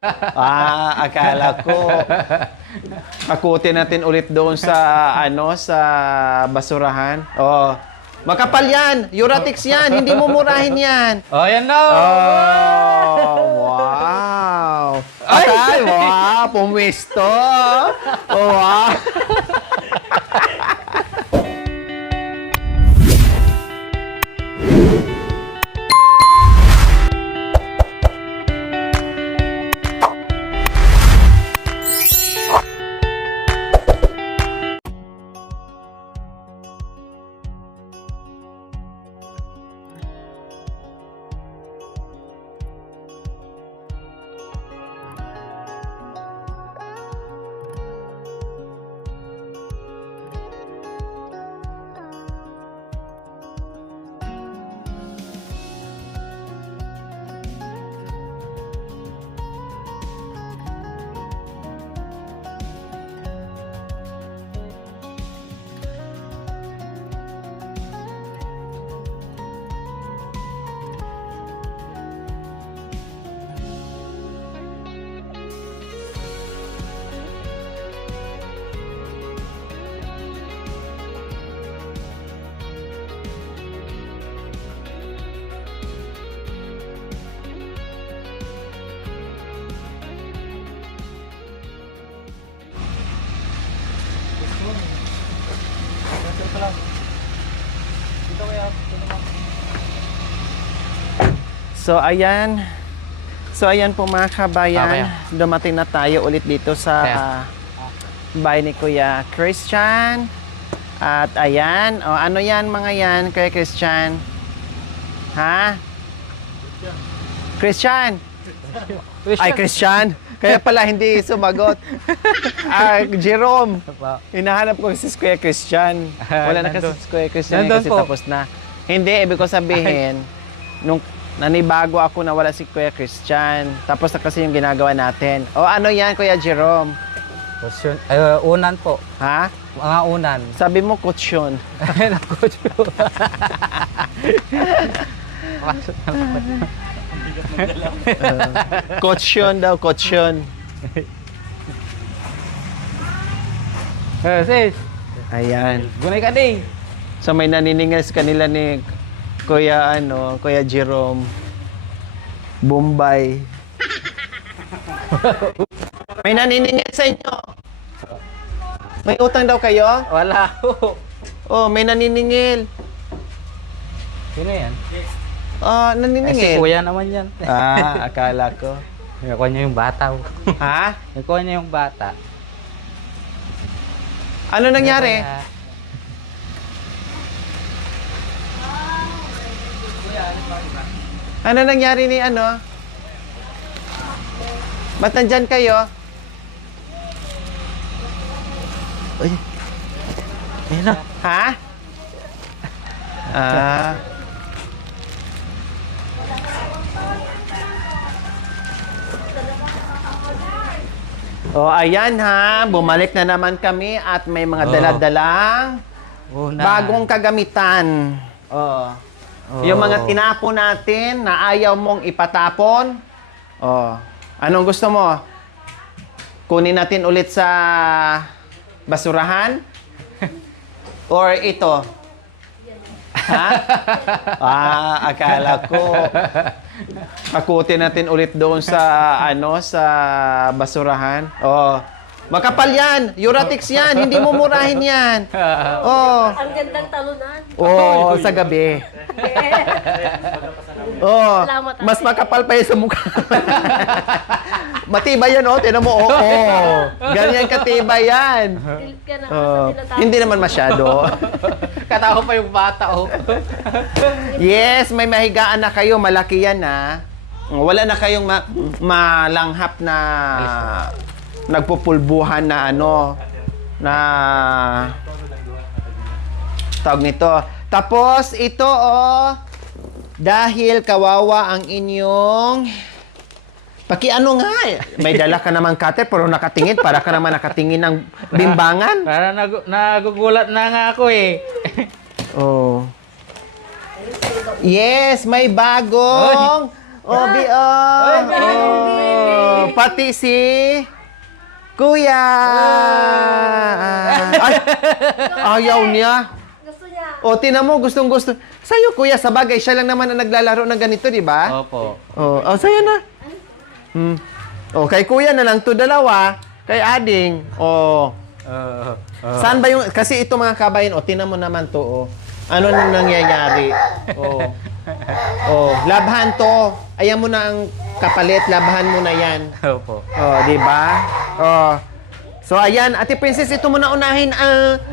Akala ko. Pakutin natin ulit doon sa, sa basurahan. Oh. Makapal yan. Uratix yan. Hindi mo murahin yan. Oh, yan na. Oh, wow. Ay, wow. Pumisto. Oh, wow. So ayan po mga kabayan, dumating na tayo ulit dito sa bahay ni Kuya Christian. At ayan, ano yan mga yan, Kuya Christian? Ha? Christian? Ay, Christian? Kaya pala hindi sumagot. Jerome, hinahanap ko si Kuya Christian. Wala na kasi si Kuya Christian kasi tapos na. Hindi, ibig ko sabihin, nung nanibago ako na wala si Kuya Christian. Tapos na kasi yung ginagawa natin. O ano yan, Kuya Jerome? Kutsyon. Unan po. Ha? Mga unan. Sabi mo, kutsyon. Kutsyon. Kutsyon daw, kutsyon. Sis. Ayan. Gunay ka din. So may naniningil sa kanila ni Kuya Jerome. Bombay. May naniningil sa inyo. May utang daw kayo? Wala po. Oh, may naniningil. Sino yan? Oh, Si naniningil. kuya naman yan. Akala ko. Nakuha niya yung bata. Ha? Nakuha niya yung bata. Ano nangyari? Ano nangyari ni ano? Ba't nandyan kayo? Uy. Ayun na. Ha? Oh, ayan ha. Bumalik na naman kami at may mga dala-dalang bagong kagamitan. Oh. Yung mga tinapon natin na ayaw mong ipatapon. Oh. Anong gusto mo? Kunin natin ulit sa basurahan? Or ito? Ha? Akala ko. Pakutin natin ulit doon sa sa basurahan. Oh. Makapal yan. Uratix yan. Hindi mo murahin yan. Oh. Ang gandang talunan. Oh, sa gabi. Oh, Salamat, ate. mas makapal pa yan sa mukha. Matibay yan, oh. Tinan mo, oh. Ganyan katibay yan. Tilit ka na Oh, sa tinatapos. hindi naman masyado. Katawa pa yung bata, oh. Yes, may mahigaan na kayo. Malaki yan, ha. Wala na kayong malanghap na nagpupulbuhan na na tawag nito. Tapos, ito, dahil kawawa ang inyong Pakiano nga eh. May dala ka namang cutter pero nakatingin. Para ka naman nakatingin ng bimbangan. Para nagugulat na nga ako eh. Oh. Yes, may bagong. Obi, pati si Kuya. Ay, ayaw niya. Gusto niya. O, tinan mo, gustong-gusto. Sa'yo, Kuya, sa bagay, siya lang naman ang naglalaro ng ganito, di ba? Opo. Sa'yo na. Kay Kuya na lang to dalawa. Kay Ading. Saan ba yung... Kasi ito mga kabayan, tinan mo naman to, Ano nang nangyayari? Labhan to. Ayan mo na ang kapalit, labhan mo na yan. Opo. Di ba? So, ayan, Ate Princess, ito muna unahin.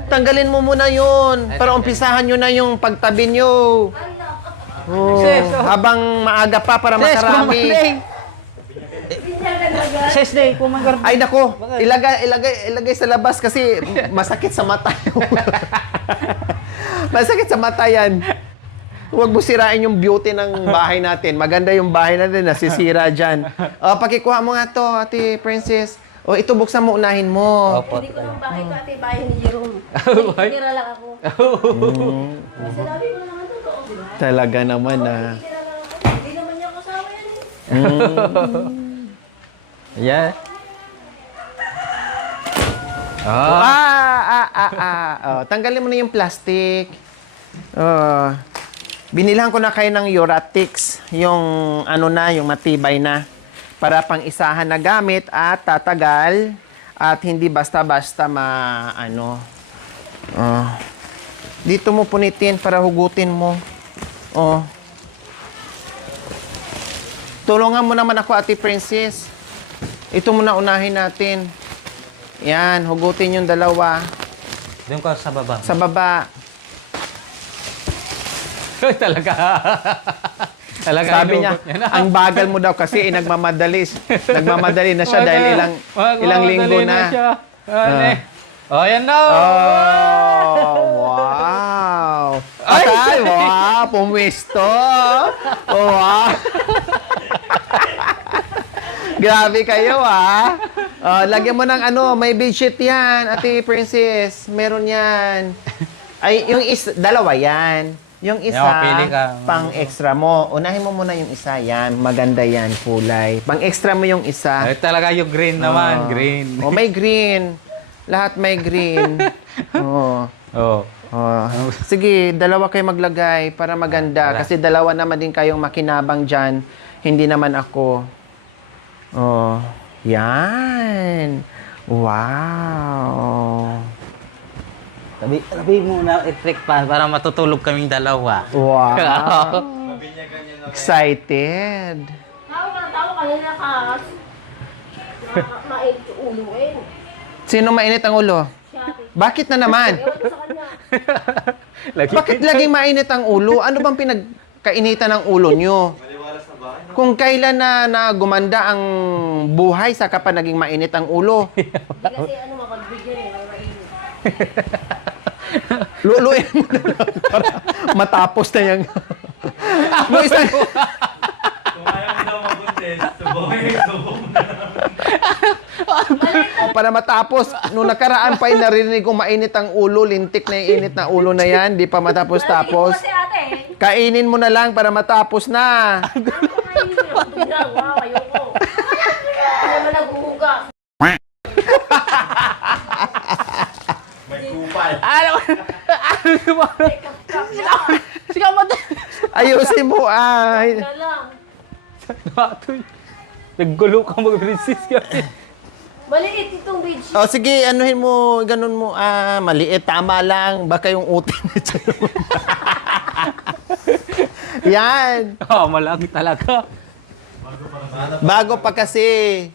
Tanggalin mo muna yun. Para umpisahan nyo na yung pagtabi nyo. Habang maaga pa para makarami. Ses day, kumagar. Ay, nako. Ilagay sa labas kasi masakit sa mata. Masakit sa mata yan. Huwag mo sirain yung beauty ng bahay natin. Maganda yung bahay natin, nasisira dyan. Pakikuha mo nga to, Ate Princess. Ito buksan mo, unahin mo. Opo. Hindi ko lang bahay ko, ate, bahay ni Jerome. Tira lang ako. Sinabi mo naman totoo, di ba? Talaga naman, Tira lang ako. Hindi naman niya kasama yan Yeah. Tanggalin mo na yung plastic. Binilhan ko na kayo ng Euratix. Yung yung matibay na. Para pang isahan na gamit at tatagal. At hindi basta-basta dito mo punitin para hugutin mo. Tulungan mo naman ako, Ate Princess. Ito muna unahin natin. Yan, hugutin yung dalawa. Doon ko sa baba. Sa baba. Talaga. Talaga. Sabi niya, ang bagal mo daw kasi nagmamadali na siya dahil ilang linggo na. Yan na. Wow. Ay, wow, pumisto. Wow. Grabe kayo, lagyan mo ng may bedsheet yan, Ate Princess. Meron yan. Ay, yung dalawa yan. Yung isa, pili ka. pang extra mo. Unahin mo muna yung isa, yan. Maganda yan, kulay. Pang extra mo yung isa. Ay, talaga yung green naman, green. May green. Lahat may green. Sige, dalawa kayo maglagay para maganda. Kasi dalawa naman din kayong makinabang dyan. Hindi naman ako. Yan. Wow. Tabi muna electric pan para matutulog kaming dalawa. Wow. Excited. Tawa ka na nakas. Mait yung ulo Sino mainit ang ulo? Bakit na naman? Ewan ko sa kanya. Bakit laging mainit ang ulo? Ano bang pinagkainitan ng ulo nyo? Kung kailan na gumanda ang buhay, saka pa naging mainit ang ulo. Hindi kasi mapagbigyan may mainit. Luluin mo na lang para matapos na yung... Mo isa... Kung ayaw mo daw mabuntis, subo mo na lang. Para matapos, nung nakaraan pa narinig kong mainit ang ulo, lintik na yung init na ulo na yan, di pa matapos-tapos. Kasi ate, Kainin mo na lang para matapos na. wow, ayoko. Hindi naman naghuhugas. May kupal. Sigaw mo din. Ayusin mo, ay. Wala lang. Naggulo ka mag-princess ka. Maliit itong beach. Sige, anuhin mo, ganun mo. Maliit, tama lang. Baka yung utin nito. Yan. Malaki talaga. Bago pa kasi.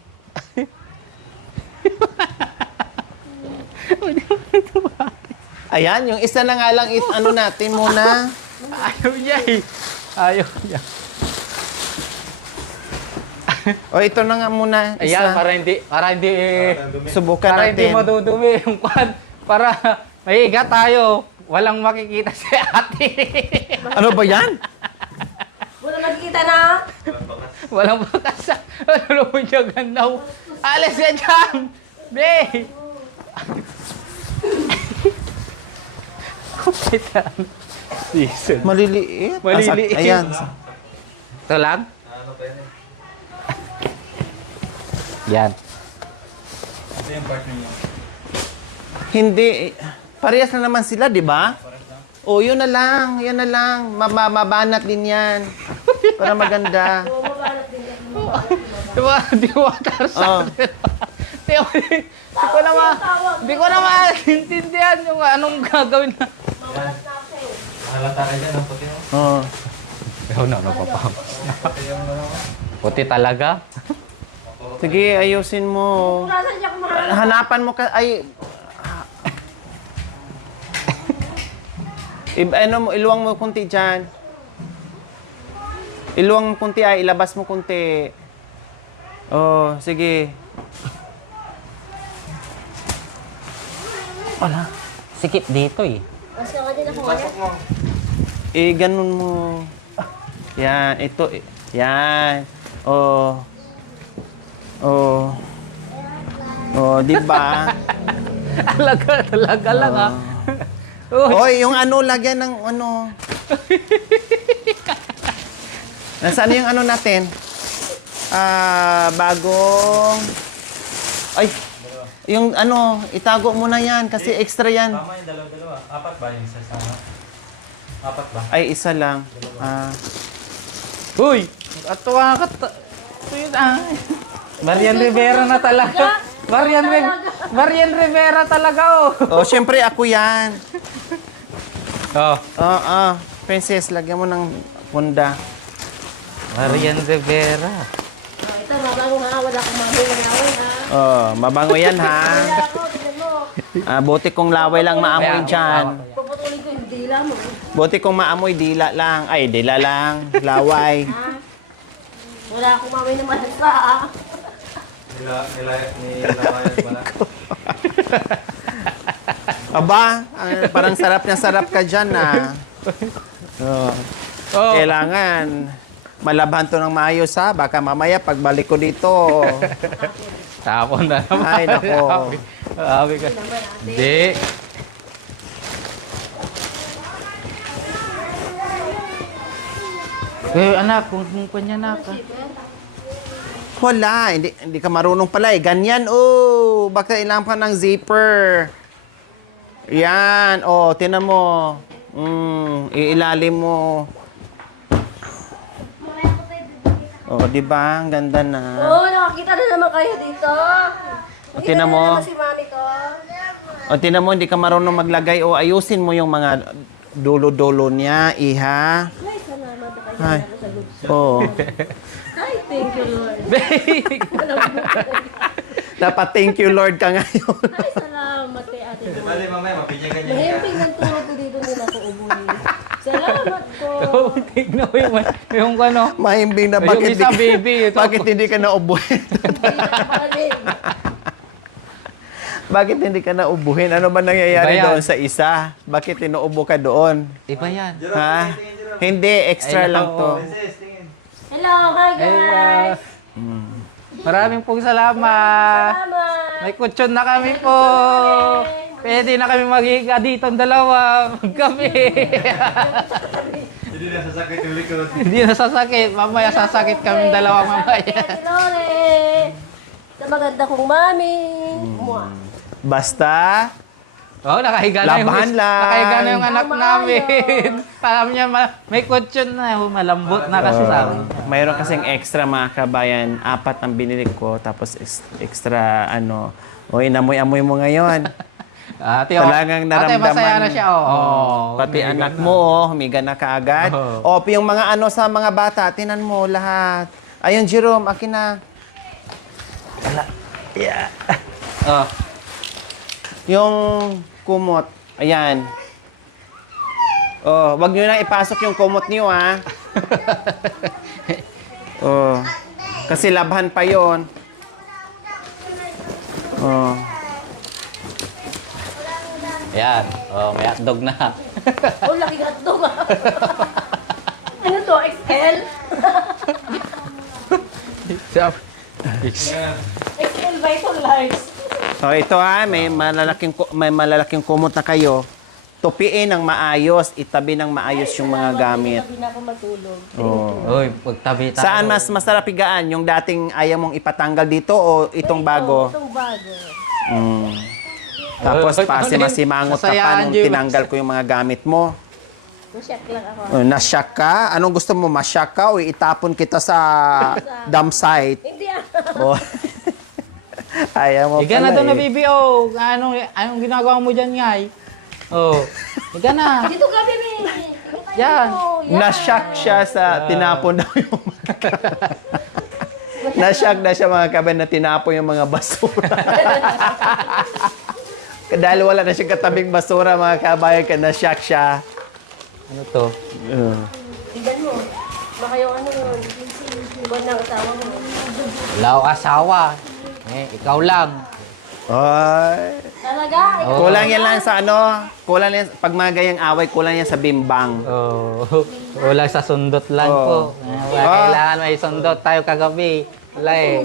Ayan, yung isa na nga lang, natin muna. Ayaw niya eh. Ayaw niya. Ito na nga muna. Ayan, Isa. para hindi Subukan para hindi natin. madudumi yung kwan. Para maiga tayo. Walang makikita si ate. Ano ba yan? Wala nakikita na. Walang bakas. Ano mo siya ganaw? Alis ka dyan! Be! Season. Maliliit. Maliliit. Ayan. Ito lang? Yan. Ito yung partner niya. Hindi. Parehas na naman sila, di ba? O, yun na lang. Yan na lang. Mabanat din yan. Para maganda. Oo, mabalat din yan. Diba? Diwatar sa Oh. Di ko na maintindihan yung anong gagawin na. Halata ka dyan, ang puti mo. Oh. Ikaw na, napapam. Puti talaga. Sige, ayusin mo. Nasaan siya kumahanap? Hanapan mo ka... Ay... ano mo, iluwang mo kunti dyan. Iluwang mo kunti ay, ilabas mo kunti. Oh, sige. Wala. Sikit dito eh. Mas nga din ako ngayon. Ganun mo. Yan, ito. Yan. Oh. Oh. Oh, di ba? Talaga lang ah. Uy, Hoy, yung ano, lagyan ng ano. Nasaan yung ano natin? Bagong... Ay, yung ano, itago mo na yan kasi extra yan. Tama yung dalawa-dalawa. Apat ba yung sasama? Apat ba? Ay, isa lang. Uy! Atuwa ka. Marian Rivera na talaga. Marian Rivera talaga oh. Oh, syempre ako yan. Oh. Princess, lagyan mo ng punda. Marian Rivera. Oh, ito, mabago ha. Wala akong mamay ha. Oh, mabango yan ha. Wala ako, tignan mo. Buti kong laway lang maamoy dyan. Puputulin ko yung dila mo. Buti kong maamoy dila lang. Ay, dila lang. Laway. Ha? Wala akong mamay na malasa ha. Nilabayan pala. Aba, parang sarap ka dyan ah. Oh. Oh. Kailangan malabhan to ng maayos ha. Baka mamaya pagbalik ko dito. Tapon na naman. Ay, nako. Sabi ka. Hindi. Anak, kung kanya na ka. Wala, hindi ka marunong pala eh. Ganyan, oh. Baka kailangan pa ng zipper. Yan, oh, tinan mo. Iilalim mo. Oh, di ba? Ang ganda na. Oo, nakakita na naman kayo dito. Nakita tingnan na mo. naman si mami ko. O, tinan mo, hindi ka marunong maglagay. O, ayusin mo yung mga dulo-dulo niya, iha. Ay, salamat na kayo Ay. sa good. Oh. Ay, thank you, Lord. Dapat thank you, Lord, ka ngayon. Ay, salamat kay ate Lord. Bali, mamaya, mapigyan ka niya. Mahimping ng tulog ko dito nila ko ubuhin. Salamat po. Tignan mo yung ano. Mahimbing na Yung bakit, isa, baby, ito. bakit hindi ka naubuhin? Hindi na kapalit. Bakit hindi ka naubuhin? Ano ba nangyayari Iba yan. doon sa isa? Bakit inuubo ka doon? Iba yan. Ha? Hindi, extra Ay, lang oo. to. Princess, tingin. Hello, hi guys. Maraming pong salamat. Salamat. May kutsyon na kami po. Pwede na kami maghiga dito ang dalawa. Magkape. Hindi na sasakit yung likod. Hindi na sasakit. Mamaya sasakit kami dalawa mamaya. Ate Lore. Sa maganda kong mami. Mua. Basta, Oh, nakahiga na yung Labahan lang. nakahiga na yung anak Tama namin. yun. Alam niya, may kutsyon na. Malambot na kasi sa akin. mayroon kasing extra mga kabayan. 4 ang binili ko. Tapos extra, ano. O, inamoy-amoy mo ngayon. Ate, Talagang naramdaman. Ate, masaya na siya. Oh. Pati Humiga anak na. mo, humiga na kaagad. Oo. O, yung mga ano sa mga bata, tinan mo lahat. Ayun, Jerome, akin na. Yeah. Oh. Yung kumot, ayan. Oh, wag niyo na ipasok yung kumot niyo, ha? Oh. Kasi labhan pa 'yon. Oh. Ayan. Oh, may hotdog na. Oh, laki hotdog ah. Ano to, XL? XL by to large. So ito ha, may malalaking kumot na kayo. tupiin ng maayos, itabi ng maayos yung mga gamit. Sabi na ako matulog. Oh. Uy, pagtabi tayo. Saan mas masarap higaan? Yung dating ayaw mong ipatanggal dito o itong bago? Itong bago. Mm. Tapos Ay, masimangot ka pa nasayaan, nung Jim. tinanggal ko yung mga gamit mo. Masyak lang ako. Nasyak ka? Anong gusto mo? Masyak ka o itapon kita sa dump site? Hindi ah. Oh. Ayaw mo Iga pala na doon na, eh. baby. Oh, anong ginagawa mo dyan, ngay? Oh, iga na. Dito ka, baby. Yan. Nasyak siya sa tinapon daw yung mga Nasyak na siya mga kaben na tinapon yung mga basura. Dahil wala na siyang katabing basura mga kabayan ka nasyak siya. Ano to? Tignan mo. Baka yung ano yun. Ibon ng asawa mo. Wala akong asawa. Ikaw lang. Ay. Talaga? Oh. Kulang yan lang sa ano, kulang yan, pag mga gayang away, kulang yan sa bimbang. Oh, wala sa sundot lang Oh. po. Kailangan may sundot tayo kagabi. Wala eh.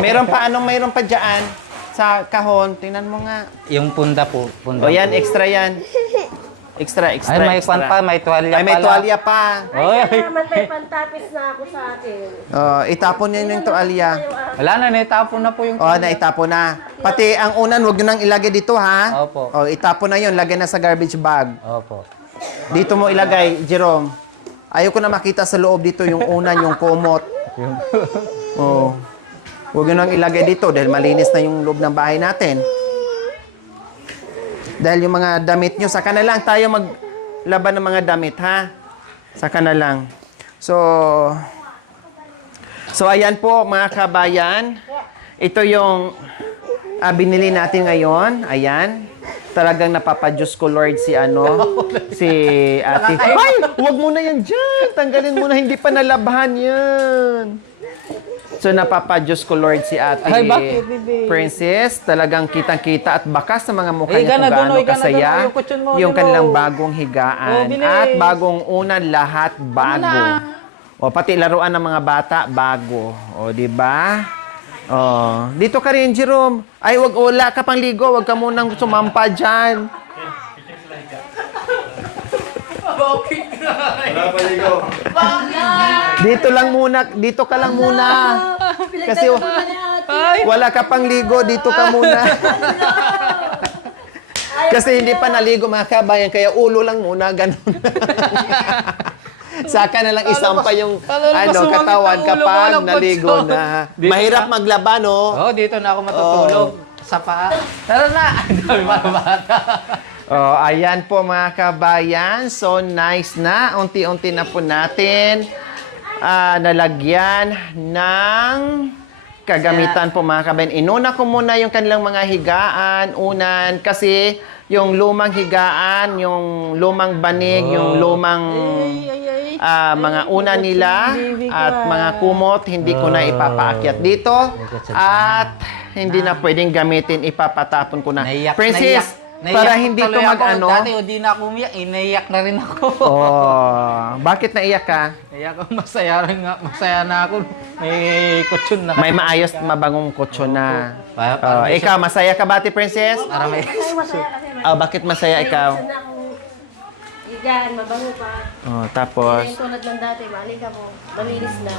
Meron pa, mayroon pa dyan sa kahon, tingnan mo nga. Yung punda po. Punda O yan, po. extra yan. Extra. Ay, may extra. pan pa, may tuwalya Ay, may pala. tuwalya pa. Oy. Naman may pantapis na ako sa akin. Itapon yun yung tuwalya. Wala na, naitapon na po yung Naitapon na. Pati ang unan, huwag nyo nang ilagay dito, ha? Opo. Itapon na yun, lagay na sa garbage bag. Opo. Dito mo ilagay, Jerome. Ayoko na makita sa loob dito yung unan, yung kumot. Oh. Huwag nyo nang ilagay dito dahil malinis na yung loob ng bahay natin. Dahil yung mga damit nyo, saka na lang tayo maglaban ng mga damit, ha? Saka na lang. So ayan po, mga kabayan. Ito yung binili natin ngayon. Ayan. Talagang napapadyos ko, Lord, si Ate. Ay! Huwag mo na yan dyan! Tanggalin mo na, hindi pa nalabahan yan. So, napapadyos ko, Lord, si Ate Ay, bakit, baby? Princess. Talagang kitang-kita at bakas sa mga mukha Eh, niya kung ika na doon, gaano ika na kasaya. doon, yung kutsyon mo, Yung yun, kanilang oh. bagong higaan. Oh, bilis. At bagong unan, lahat bago. na. O, pati laruan ng mga bata, bago. O, di ba? Oh, dito ka rin, Jerome. Ay, wala ka pang ligo. Wag ka munang sumampa dyan. Wala pa ligo. Dito ka lang muna. Kasi Ay! wala ka pang ligo, dito ka muna. Kasi hindi pa naligo mga kabayan, kaya ulo lang muna, ganun. Saka na lang isampa yung katawan kapag naligo na. Mahirap maglaba, no? Oh, dito na ako matutulog. Sa paa. Tara na! Ang dami mga bata. Ayan po mga kabayan. So nice na. Unti-unti na po natin nalagyan ng kagamitan po mga kabayan. Inuna ko muna yung kanilang mga higaan, unan, kasi yung lumang higaan, yung lumang banig, yung lumang mga una nila at mga kumot, hindi ko na ipapaakyat dito. At hindi na pwedeng gamitin, ipapatapon ko na. Princess, para hindi to mag-ano. Dati o di na ako umiyak, inaiyak na rin ako. Bakit naiyak ka? Naiyak ako, masaya na ako. May kutsyon na. May maayos, mabangong kotso na. Para Ikaw, masaya ka ba, Ate Princess? Para may... Ay, masaya kasi. Bakit masaya ikaw? Sana ako. Igan, mabango pa. Tapos? Hindi tulad ng dati, balik ako. Malinis na.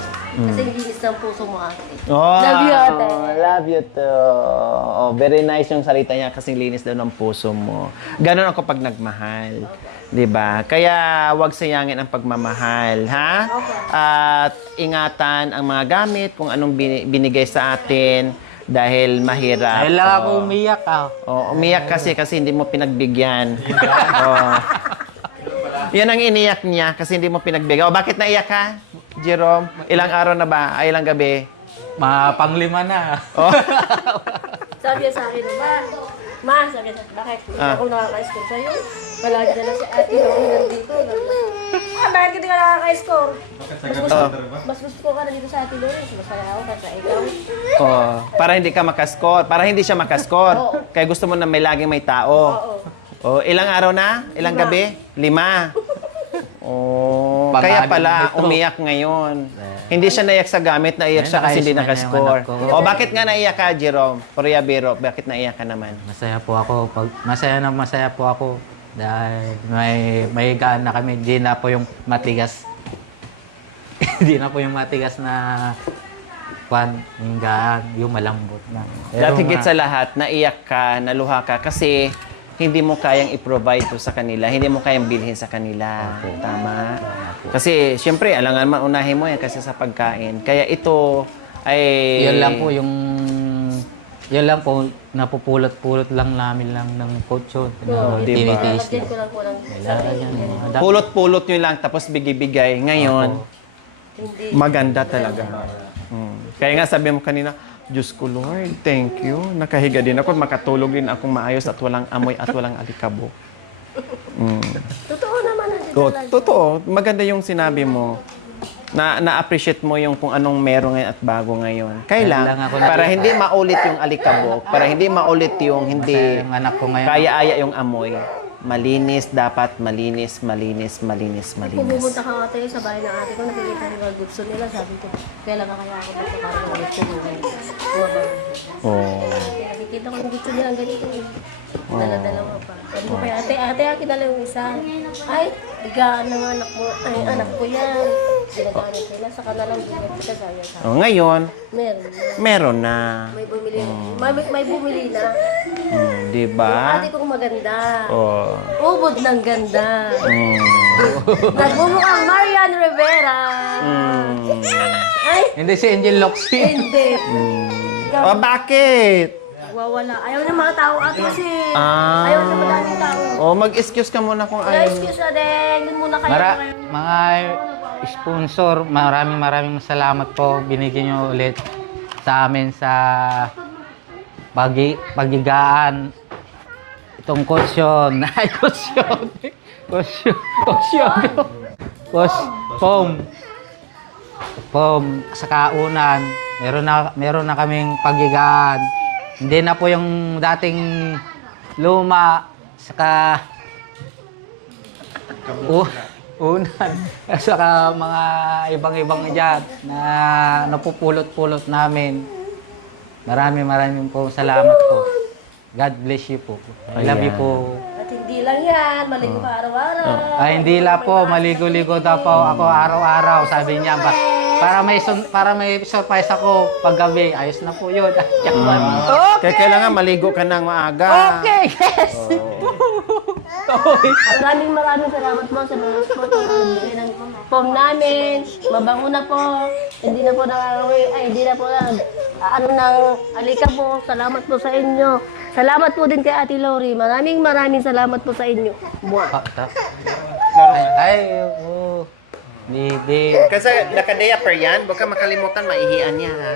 Kasi linis ng puso mo ate. Love you, Ate. Love you too. Very nice yung salita niya kasi linis daw ng puso mo. Ganon ako pag nagmahal. 'Di ba? Kaya wag sayangin ang pagmamahal, ha? At ingatan ang mga gamit kung anong binigay sa atin dahil mahirap. Dahil lang ako umiyak Umiyak kasi hindi mo pinagbigyan. Yan ang iniyak niya kasi hindi mo pinagbigyan. Bakit naiyak ka, Jerome? Ilang araw na ba? Ay, ilang gabi? Panglima na. Sabi niya sa akin, sabi niya, bakit? Hindi ako nakaka-score sa'yo. Palagi na lang si ate ako nandito. Bakit hindi ka nakaka-score? Mas gusto ko ka na dito sa ate Loris. Masaya ako kasi ikaw. Para hindi ka makascore. Para hindi siya makascore. Kaya gusto mo na may laging may tao. Ilang araw na? Ilang gabi? 5. Kaya pala, umiyak ngayon. Hindi siya naiyak sa gamit, naiyak siya kasi hindi Naka-ayos na yung nakascore. anak ko. O bakit nga naiyak ka, Jerome? Korea Biro, bakit naiyak ka naman? Masaya po ako. Masaya po ako. Dahil may gaan na kami. Hindi na po yung matigas. Hindi na po yung matigas na yung gaan, yung malambot na. Dahil higit sa lahat, naiyak ka, naluha ka kasi hindi mo kayang i-provide to sa kanila, hindi mo kayang bilhin sa kanila. Tama? Kasi, syempre, alangan man unahin mo yan kasi sa pagkain. Kaya ito ay... Yun lang po, napupulot-pulot lang namin lang ng kotso. diba? Tinitiis Lalagyan ko lang po ng sarili. Pulot-pulot nyo lang, tapos bigay-bigay. Ngayon, Hindi. maganda talaga. Kaya nga sabi mo kanina, Diyos ko Lord, thank you. Nakahiga din ako, makatulog din akong maayos at walang amoy at walang alikabok. Totoo naman. Totoo, maganda yung sinabi mo. Na-appreciate mo yung kung anong meron ngayon at bago ngayon. Kailan? Kailangan ko Para hindi maulit yung alikabok, para hindi maulit yung hindi Yung anak ko ngayon. kaya-aya yung amoy. Malinis, dapat malinis, malinis, malinis, Kung malinis. pumunta ka ate sa bahay ng ate ko, nakikita ko yung gusto nila. Sabi ko, kailan ka kaya ako magkakaroon ng gusto nila. Oh. Nakikita ko yung gusto nila ganito. Dala-dala mo pa. Sabi ko kay ate, akin na lang yung isa. Ay, bigaan ng anak mo. Ay, anak ko yan. Ginagamit nila. Sa kanalang bigyan kita gaya sa Oh, ngayon, meron meron na. na. May bumili. May bumili na. Di Yung ba? ate ko maganda. Oh. Ubod ng ganda. Mm. Nagmumukhang Marian Rivera. Ay, Hindi si Angel Locsin. hindi. Oh, bakit? Wawala. Ayaw ng mga tao ate kasi. Ah. Ayaw ng madaming tao. Oh, mag-excuse ka muna kung Kaya ayaw. excuse na din. Doon muna kayo. Mga sponsor, maraming salamat po. Binigyan nyo ulit sa amin sa pagigaan. Itong kosyon. Ay, kosyon. Pom. Sa kaunan. Meron na kaming pagigaan. Hindi na po yung dating luma. Saka unan. Saka mga ibang-ibang dyan na napupulot-pulot namin. Maraming po salamat po. God bless you po. I love you po. At hindi lang yan. Maligo ka araw-araw. Ay, hindi la po. Maligo-ligo daw po ako araw-araw. Sabi niya, para may surprise ako paggabi. Ayos na po yun. Kaya kailangan maligo ka ng maaga. Okay, yes! Maraming salamat po sa mga sponsor na nagbigay ng pom namin. Mabango na po. Hindi na po hindi na po ng alikabok. Salamat po sa inyo. Salamat po din kay Ate Lori. Maraming salamat po sa inyo. Buwan. Oo. Bibi. Kasi naka-diaper yan, huwag ka makalimutan, maihian niya ha.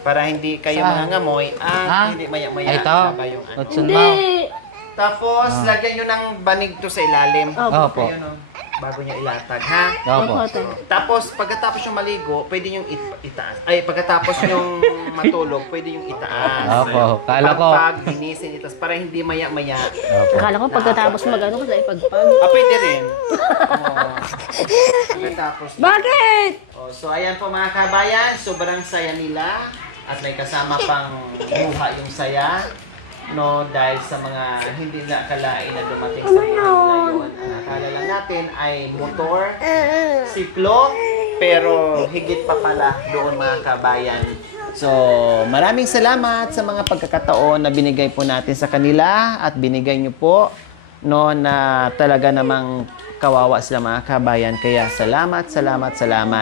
Para hindi kayo mangangamoy at hindi maya-maya Ito. laba yung ano. Otsun Hindi. mo. Tapos, lagyan nyo ng banig to sa ilalim. Opo. Ayun, oh. Bago nyo ilatag, ha? Opo. Tapos, pagkatapos yung maligo, pwede yung itaas. Ay, pagkatapos yung matulog, pwede yung itaas. Opo. Kala ko. Pagpag, linisin itaas para hindi maya-maya. Opo. Akala ko pagkatapos mag-ano kasi ipagpag. Pwede rin. Pagkatapos. Bakit? So, ayan po mga kabayan, sobrang saya nila. At may kasama pang buha yung saya. No, dahil sa mga hindi na akalain na dumating sa mga ngayon. Ang akala lang natin ay motor, siklo, pero higit pa pala doon mga kabayan. So, maraming salamat sa mga pagkakataon na binigay po natin sa kanila at binigay nyo po no, na talaga namang kawawa sila mga kabayan. Kaya salamat.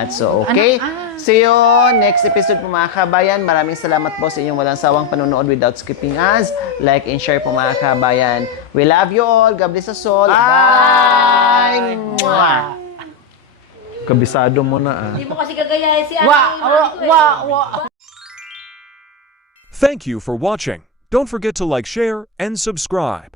So, okay. See you next episode po mga kabayan. Maraming salamat po sa inyong walang sawang panonood without skipping us. Like and share po mga kabayan. We love you all. God bless us all. Bye! Mwah! Kabisado mo na Hindi mo kasi kagayahin si Ate. Thank you for watching. Don't forget to like, share, and subscribe.